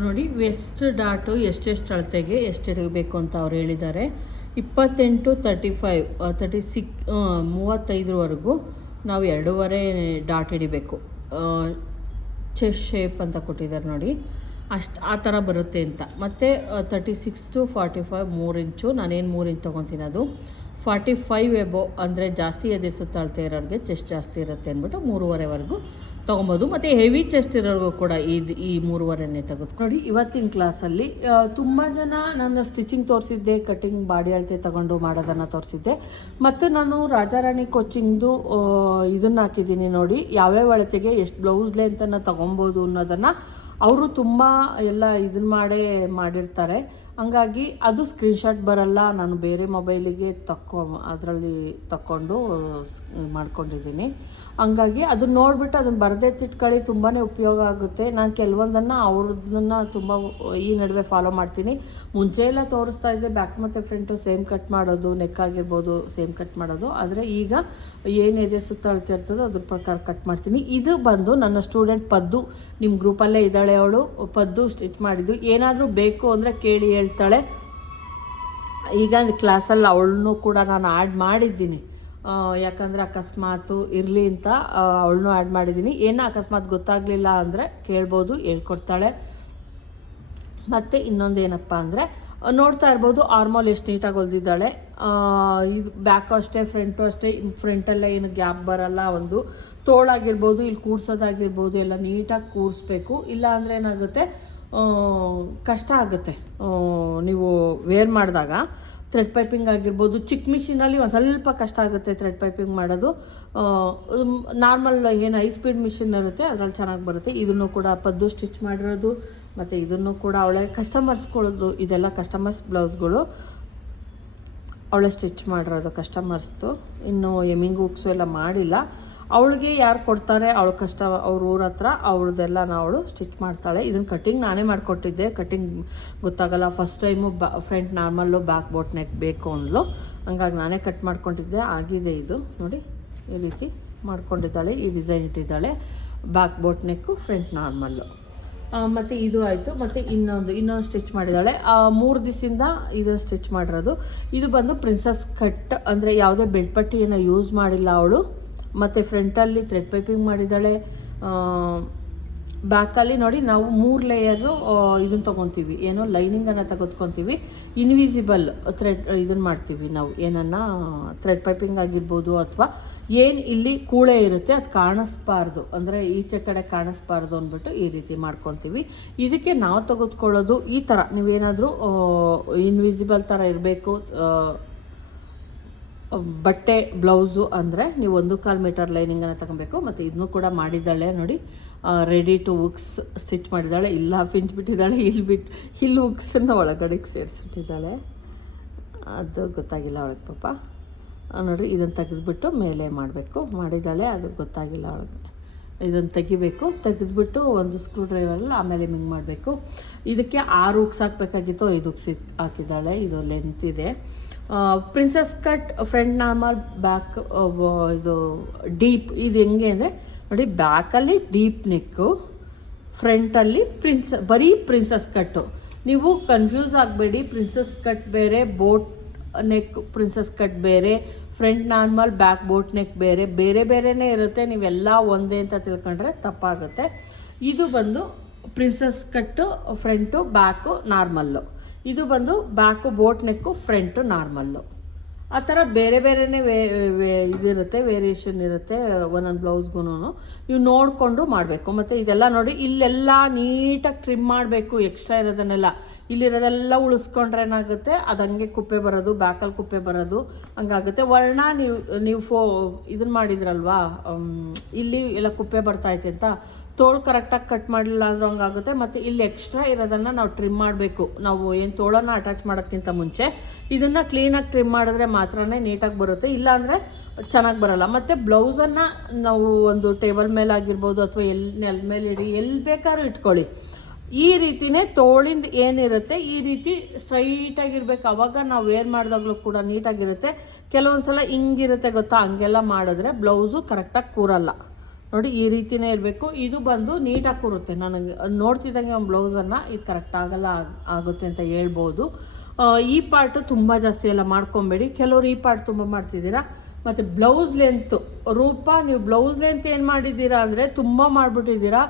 ನೋಡಿ West dot ಎಷ್ಟೆಷ್ಟು ಅಳತೆಗೆ ಎಷ್ಟು ಇಡಬೇಕು ಅಂತ ಅವ್ರು ಹೇಳಿದ್ದಾರೆ. 28, 35, 36, 35ವರೆಗೂ ನಾವು 2.5 ಡಾಟ್ ಹಿಡಿಬೇಕು. ಚೆಸ್ಟ್ ಶೇಪ್ ಅಂತ ಕೊಟ್ಟಿದ್ದಾರೆ ನೋಡಿ, ಆ ಥರ ಬರುತ್ತೆ ಅಂತ. ಮತ್ತು 36 to 45 3 ಇಂಚು, ನಾನೇನು 3 ಇಂಚ್ ತೊಗೊತೀನಿ. ಅದು 45 ಎಬೋ ಅಂದರೆ ಜಾಸ್ತಿ ಎದೆ ಸುತ್ತ ಅಳತೆ ಇರೋರಿಗೆ ಚೆಸ್ಟ್ ಜಾಸ್ತಿ ಇರುತ್ತೆ ಅಂದ್ಬಿಟ್ಟು 3.5ವರೆಗೂ ತೊಗೊಬೋದು. ಮತ್ತು ಹೆವಿ ಚೆಸ್ಟ್ ಇರೋರಿಗೂ ಕೂಡ ಈ 3.5ನೇ ತೆಗೆದು ನೋಡಿ. ಇವತ್ತಿನ ಕ್ಲಾಸಲ್ಲಿ ತುಂಬ ಜನ ನಾನು ಸ್ಟಿಚಿಂಗ್ ತೋರಿಸಿದ್ದೆ, ಕಟಿಂಗ್ ಬಾಡಿ ಅಳತೆ ತಗೊಂಡು ಮಾಡೋದನ್ನು ತೋರಿಸಿದ್ದೆ. ಮತ್ತು ನಾನು ರಾಜಾರಾಣಿ ಕೋಚಿಂಗ್ದು ಇದನ್ನು ಹಾಕಿದ್ದೀನಿ ನೋಡಿ, ಯಾವ್ಯಾವ ಅಳತೆಗೆ ಎಷ್ಟು ಬ್ಲೌಸ್ ಲೆಂತನ್ನು ತೊಗೊಬೋದು ಅನ್ನೋದನ್ನು ಅವರು ತುಂಬ ಎಲ್ಲ ಇದನ್ನು ಮಾಡಿರ್ತಾರೆ. ಹಂಗಾಗಿ ಅದು ಸ್ಕ್ರೀನ್ಶಾಟ್ ಬರಲ್ಲ, ನಾನು ಬೇರೆ ಮೊಬೈಲಿಗೆ ಅದರಲ್ಲಿ ತಕ್ಕೊಂಡು ಮಾಡ್ಕೊಂಡಿದ್ದೀನಿ. ಹಂಗಾಗಿ ಅದನ್ನ ನೋಡಿಬಿಟ್ಟು ಅದನ್ನು ಬರೆದೆತ್ತಿಟ್ಕೊಳ್ಳಿ, ತುಂಬಾ ಉಪಯೋಗ ಆಗುತ್ತೆ. ನಾನು ಕೆಲವೊಂದನ್ನು ಅವ್ರದ್ದನ್ನು ತುಂಬ ಈ ನಡುವೆ ಫಾಲೋ ಮಾಡ್ತೀನಿ. ಮುಂಚೆ ಎಲ್ಲ ತೋರಿಸ್ತಾ ಇದ್ದೆ ಬ್ಯಾಕ್ ಮತ್ತು ಫ್ರಂಟು ಸೇಮ್ ಕಟ್ ಮಾಡೋದು, ನೆಕ್ ಆಗಿರ್ಬೋದು ಸೇಮ್ ಕಟ್ ಮಾಡೋದು. ಆದರೆ ಈಗ ಏನಿದೆ ಸುತ್ತ ಅಳ್ತಿರ್ತದೋ ಅದ್ರ ಪ್ರಕಾರ ಕಟ್ ಮಾಡ್ತೀನಿ. ಇದು ಬಂದು ನನ್ನ ಸ್ಟೂಡೆಂಟ್ ಪದ್ದು, ನಿಮ್ಮ ಗ್ರೂಪಲ್ಲೇ ಇದ್ದಾಳೆ ಅವಳು, ಪದ್ದು ಸ್ಟಿಚ್ ಮಾಡಿದ್ದು. ಏನಾದರೂ ಬೇಕು ಅಂದರೆ ಕೇಳಿ ಹೇಳ್ತಾಳೆ. ಈಗ ಕ್ಲಾಸಲ್ಲಿ ಅವಳನ್ನೂ ಕೂಡ ನಾನು ಆ್ಯಡ್ ಮಾಡಿದ್ದೀನಿ, ಯಾಕಂದರೆ ಅಕಸ್ಮಾತು ಇರಲಿ ಅಂತ ಅವಳನ್ನೂ ಆ್ಯಡ್ ಮಾಡಿದ್ದೀನಿ. ಏನೋ ಅಕಸ್ಮಾತ್ ಗೊತ್ತಾಗಲಿಲ್ಲ ಅಂದರೆ ಕೇಳ್ಬೋದು, ಹೇಳ್ಕೊಡ್ತಾಳೆ. ಮತ್ತು ಇನ್ನೊಂದು ಏನಪ್ಪ ಅಂದರೆ ನೋಡ್ತಾ ಇರ್ಬೋದು ಆರ್ಮೋಲ್ ಎಷ್ಟು ನೀಟಾಗಿ ಹೊಲ್ದಿದ್ದಾಳೆ. ಇದು ಬ್ಯಾಕು ಅಷ್ಟೇ, ಫ್ರಂಟು ಅಷ್ಟೇ. ಫ್ರಂಟೆಲ್ಲ ಏನು ಗ್ಯಾಪ್ ಬರಲ್ಲ. ಒಂದು ತೋಳಾಗಿರ್ಬೋದು, ಇಲ್ಲಿ ಕೂರ್ಸೋದಾಗಿರ್ಬೋದು ಎಲ್ಲ ನೀಟಾಗಿ ಕೂರಿಸ್ಬೇಕು. ಇಲ್ಲ ಅಂದರೆ ಏನಾಗುತ್ತೆ, ಕಷ್ಟ ಆಗುತ್ತೆ ನೀವು ವೇರ್ ಮಾಡಿದಾಗ. ಥ್ರೆಡ್ ಪೈಪಿಂಗ್ ಆಗಿರ್ಬೋದು, ಚಿಕ್ಕ ಮಿಷಿನಲ್ಲಿ ಒಂದು ಸ್ವಲ್ಪ ಕಷ್ಟ ಆಗುತ್ತೆ ಥ್ರೆಡ್ ಪೈಪಿಂಗ್ ಮಾಡೋದು. ನಾರ್ಮಲ್ ಏನು ಹೈ ಸ್ಪೀಡ್ ಮಿಷಿನ್ ಇರುತ್ತೆ ಅದರಲ್ಲಿ ಚೆನ್ನಾಗಿ ಬರುತ್ತೆ. ಇದನ್ನು ಕೂಡ ಪದ್ದು ಸ್ಟಿಚ್ ಮಾಡಿರೋದು. ಮತ್ತು ಇದನ್ನು ಕೂಡ ಅವಳೆ ಕಸ್ಟಮರ್ಸ್ಗಳದ್ದು, ಇದೆಲ್ಲ ಕಸ್ಟಮರ್ಸ್ ಬ್ಲೌಸ್ಗಳು ಅವಳೆ ಸ್ಟಿಚ್ ಮಾಡಿರೋದು ಕಸ್ಟಮರ್ಸ್ದು. ಇನ್ನು ಎಮ್ಮಿಂಗ್ ಹುಕ್ಸು ಎಲ್ಲ ಮಾಡಿಲ್ಲ. ಅವಳಿಗೆ ಯಾರು ಕೊಡ್ತಾರೆ ಅವಳು ಅವ್ರ ಊರ ಹತ್ರ ಅವಳದೆಲ್ಲ ಅವಳು ಸ್ಟಿಚ್ ಮಾಡ್ತಾಳೆ. ಇದನ್ನು ಕಟ್ಟಿಂಗ್ ನಾನೇ ಮಾಡಿಕೊಟ್ಟಿದ್ದೆ. ಕಟ್ಟಿಂಗ್ ಗೊತ್ತಾಗಲ್ಲ, first time front normal, back boat neck ಬೇಕು ಅಂದ್ಲು. ಹಂಗಾಗಿ ನಾನೇ ಕಟ್ ಮಾಡ್ಕೊಂಡಿದ್ದೆ. ಆಗಿದೆ ಇದು ನೋಡಿ, ಈ ರೀತಿ ಮಾಡ್ಕೊಂಡಿದ್ದಾಳೆ, ಈ ಡಿಸೈನ್ ಇಟ್ಟಿದ್ದಾಳೆ. Back boat neck, front normal. ಮತ್ತು ಇದು ಆಯಿತು. ಮತ್ತು ಇನ್ನೊಂದು ಸ್ಟಿಚ್ ಮಾಡಿದ್ದಾಳೆ. 3 ದಿವಸದಿಂದ ಇದು ಸ್ಟಿಚ್ ಮಾಡಿರೋದು. ಇದು ಬಂದು ಪ್ರಿನ್ಸಸ್ ಕಟ್, ಅಂದರೆ ಯಾವುದೇ ಬೆಲ್ಟ್ ಪಟ್ಟಿಯನ್ನು ಯೂಸ್ ಮಾಡಿಲ್ಲ ಅವಳು. ಮತ್ತು ಫ್ರಂಟಲ್ಲಿ ಥ್ರೆಡ್ ಪೈಪಿಂಗ್ ಮಾಡಿದ್ದಾಳೆ. ಬ್ಯಾಕಲ್ಲಿ ನೋಡಿ ನಾವು 3 ಲೇಯರು ಇದನ್ನು ತೊಗೊತೀವಿ, ಏನೋ ಲೈನಿಂಗನ್ನು ತೆಗೆದುಕೊತೀವಿ. ಇನ್ವಿಸಿಬಲ್ ಥ್ರೆಡ್ ಇದನ್ನು ಮಾಡ್ತೀವಿ ನಾವು, ಏನನ್ನ ಥ್ರೆಡ್ ಪೈಪಿಂಗ್ ಆಗಿರ್ಬೋದು, ಅಥವಾ ಏನು ಇಲ್ಲಿ ಕೂಳೆ ಇರುತ್ತೆ ಅದು ಕಾಣಿಸ್ಬಾರ್ದು, ಅಂದರೆ ಈಚೆ ಕಡೆ ಕಾಣಿಸ್ಬಾರ್ದು ಅಂದ್ಬಿಟ್ಟು ಈ ರೀತಿ ಮಾಡ್ಕೊತೀವಿ. ಇದಕ್ಕೆ ನಾವು ತೆಗೆದುಕೊಳ್ಳೋದು ಈ ಥರ, ನೀವೇನಾದರೂ ಇನ್ವಿಸಿಬಲ್ ಥರ ಇರಬೇಕು ಬಟ್ಟೆ ಬ್ಲೌಸು ಅಂದರೆ ನೀವು 1.25 ಮೀಟರ್ ಲೈನಿಂಗನ್ನು ತಗೊಬೇಕು. ಮತ್ತು ಇದನ್ನು ಕೂಡ ಮಾಡಿದ್ದಾಳೆ ನೋಡಿ, ರೆಡಿ ಟು ಹುಕ್ಸ್ ಸ್ಟಿಚ್ ಮಾಡಿದ್ದಾಳೆ. ಇಲ್ಲ ಪಿಂಚ್ ಬಿಟ್ಟಿದ್ದಾಳೆ, ಇಲ್ಲಿ ಹುಕ್ಸನ್ನು ಒಳಗಡೆಗೆ ಸೇರಿಸ್ಬಿಟ್ಟಿದ್ದಾಳೆ. ಅದು ಗೊತ್ತಾಗಿಲ್ಲ ಅವಳಿಗೆ ಪಾಪ. ನೋಡಿ ಇದನ್ನು ತೆಗೆದುಬಿಟ್ಟು ಮೇಲೆ ಮಾಡಿದ್ದಾಳೆ, ಅದು ಗೊತ್ತಾಗಿಲ್ಲ ಅವಳಿಗೆ. ಇದನ್ನು ತೆಗೆದುಬಿಟ್ಟು ಒಂದು ಸ್ಕ್ರೂ ಡ್ರೈವರಲ್ಲಿ ಆಮೇಲೆ ಮಿಂಗ್ ಮಾಡಬೇಕು. ಇದಕ್ಕೆ 6 ಹುಕ್ಸ್ ಹಾಕಬೇಕಾಗಿತ್ತು, 5 ಹುಕ್ಸ್ ಹಾಕಿದ್ದಾಳೆ. ಇದು ಲೆಂತ್ ಇದೆ. Princess cut, front normal, back ಇದು ಡೀಪ್. ಇದು ಹೆಂಗೆ ಅಂದರೆ ನೋಡಿ, ಬ್ಯಾಕಲ್ಲಿ ಡೀಪ್ ನೆಕ್ಕು, ಫ್ರಂಟಲ್ಲಿ ಬರೀ ಪ್ರಿನ್ಸಸ್ ಕಟ್ಟು. ನೀವು ಕನ್ಫ್ಯೂಸ್ ಆಗಬೇಡಿ, ಪ್ರಿನ್ಸಸ್ ಕಟ್ ಬೇರೆ, ಬೋಟ್ ನೆಕ್ ಪ್ರಿನ್ಸಸ್ ಕಟ್ ಬೇರೆ, front normal, back boat neck ಬೇರೆ, ಬೇರೆನೇ ಇರುತ್ತೆ. ನೀವೆಲ್ಲ ಒಂದೇ ಅಂತ ತಿಳ್ಕೊಂಡ್ರೆ ತಪ್ಪಾಗುತ್ತೆ. ಇದು ಬಂದು ಪ್ರಿನ್ಸಸ್ ಕಟ್ಟು, ಫ್ರಂಟು ಬ್ಯಾಕು ನಾರ್ಮಲ್ಲು. ಇದು ಬಂದು ಬ್ಯಾಕು ಬೋಟ್ ನೆಕ್ಕು, ಫ್ರಂಟು ನಾರ್ಮಲ್ಲು. ಆ ಥರ ಬೇರೆನೇ ಇದಿರುತ್ತೆ, ವೇರಿಯೇಷನ್ ಇರುತ್ತೆ ಒಂದೊಂದು ಬ್ಲೌಸ್ಗೂ. ನೀವು ನೋಡಿಕೊಂಡು ಮಾಡಬೇಕು. ಮತ್ತು ಇದೆಲ್ಲ ನೋಡಿ, ಇಲ್ಲೆಲ್ಲ ನೀಟಾಗಿ ಟ್ರಿಮ್ ಮಾಡಬೇಕು. ಎಕ್ಸ್ಟ್ರಾ ಇರೋದನ್ನೆಲ್ಲ, ಇಲ್ಲಿರೋದೆಲ್ಲ ಉಳಿಸ್ಕೊಂಡ್ರೆ ಏನಾಗುತ್ತೆ, ಅದು ಹಂಗೆ ಕುಪ್ಪೆ ಬರೋದು, ಬ್ಯಾಕಲ್ಲಿ ಕುಪ್ಪೆ ಬರೋದು ಹಂಗಾಗುತ್ತೆ. ವರ್ಣ ನೀವು ಇದನ್ನು ಮಾಡಿದ್ರಲ್ವಾ, ಇಲ್ಲಿ ಎಲ್ಲ ಕುಪ್ಪೆ ಬರ್ತೈತೆ ಅಂತ, ತೋಳು ಕರೆಕ್ಟಾಗಿ ಕಟ್ ಮಾಡಲಿಲ್ಲ ಅಂದ್ರೂ ಹಂಗಾಗುತ್ತೆ. ಮತ್ತು ಇಲ್ಲಿ ಎಕ್ಸ್ಟ್ರಾ ಇರೋದನ್ನು ನಾವು ಟ್ರಿಮ್ ಮಾಡಬೇಕು. ನಾವು ಏನು ತೋಳನ್ನು ಅಟ್ಯಾಚ್ ಮಾಡೋದಕ್ಕಿಂತ ಮುಂಚೆ ಇದನ್ನು ಕ್ಲೀನಾಗಿ ಟ್ರಿಮ್ ಮಾಡಿದ್ರೆ ಮಾತ್ರನೇ ನೀಟಾಗಿ ಬರುತ್ತೆ, ಇಲ್ಲಾಂದರೆ ಚೆನ್ನಾಗಿ ಬರೋಲ್ಲ. ಮತ್ತು ಬ್ಲೌಸನ್ನು ನಾವು ಒಂದು ಟೇಬಲ್ ಮೇಲೆ ಆಗಿರ್ಬೋದು, ಅಥವಾ ನೆಲ ಮೇಲೆ ಎಲ್ಲಿ ಬೇಕಾದ್ರೂ ಇಟ್ಕೊಳ್ಳಿ. ಈ ರೀತಿಯೇ ತೋಳಿಂದ ಏನಿರುತ್ತೆ ಈ ರೀತಿ ಸ್ಟ್ರೈಟಾಗಿರ್ಬೇಕು. ಅವಾಗ ನಾವು ವೇರ್ ಮಾಡಿದಾಗಲೂ ಕೂಡ ನೀಟಾಗಿರುತ್ತೆ. ಕೆಲವೊಂದು ಸಲ ಹಿಂಗಿರುತ್ತೆ ಗೊತ್ತಾ, ಹಂಗೆಲ್ಲ ಮಾಡಿದ್ರೆ ಬ್ಲೌಸು ಕರೆಕ್ಟಾಗಿ ಕೂರಲ್ಲ. ನೋಡಿ ಈ ರೀತಿನೇ ಇರಬೇಕು. ಇದು ಬಂದು ನೀಟಾಗಿ ಕೂರುತ್ತೆ. ನನಗೆ ನೋಡ್ತಿದ್ದಂಗೆ ಒಂದು ಬ್ಲೌಸನ್ನು ಇದು ಕರೆಕ್ಟ್ ಆಗಲ್ಲ ಆಗುತ್ತೆ ಅಂತ ಹೇಳ್ಬೋದು. ಈ ಪಾರ್ಟು ತುಂಬ ಜಾಸ್ತಿ ಎಲ್ಲ ಮಾಡ್ಕೊಬೇಡಿ. ಕೆಲವರು ಈ ಪಾರ್ಟ್ ತುಂಬ ಮಾಡ್ತಿದ್ದೀರಾ. ಮತ್ತು ಬ್ಲೌಸ್ ಲೆಂತು ರೂಪ, ನೀವು ಬ್ಲೌಸ್ ಲೆಂತ್ ಏನು ಮಾಡಿದ್ದೀರಾ ಅಂದರೆ ತುಂಬ ಮಾಡಿಬಿಟ್ಟಿದ್ದೀರಾ.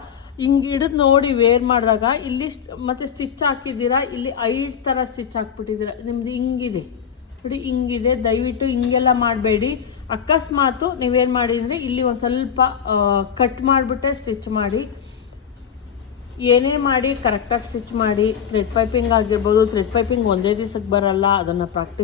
ಹಿಂಗೆ ಹಿಡಿದು ನೋಡಿ ವೇರ್ ಮಾಡಿದಾಗ ಇಲ್ಲಿ ಮತ್ತು ಸ್ಟಿಚ್ ಹಾಕಿದ್ದೀರಾ, ಇಲ್ಲಿ 5 ಥರ ಸ್ಟಿಚ್ ಹಾಕ್ಬಿಟ್ಟಿದ್ದೀರಾ. ನಿಮ್ಮದು ಹಿಂಗಿದೆ ನೋಡಿ, ಹಿಂಗಿದೆ. ದಯವಿಟ್ಟು ಹಿಂಗೆಲ್ಲ ಮಾಡಬೇಡಿ. ಅಕಸ್ಮಾತು ನೀವೇನು ಮಾಡಿ ಅಂದರೆ ಇಲ್ಲಿ ಒಂದು ಸ್ವಲ್ಪ ಕಟ್ ಮಾಡಿಬಿಟ್ಟೆ ಸ್ಟಿಚ್ ಮಾಡಿ. ಏನೇ ಮಾಡಿ ಕರೆಕ್ಟಾಗಿ ಸ್ಟಿಚ್ ಮಾಡಿ. ಥ್ರೆಡ್ ಪೈಪಿಂಗ್ ಆಗಿರ್ಬೋದು. ಥ್ರೆಡ್ ಪೈಪಿಂಗ್ ಒಂದೇ ದಿವಸಕ್ಕೆ ಬರಲ್ಲ, ಅದನ್ನು ಪ್ರಾಕ್ಟೀಸ್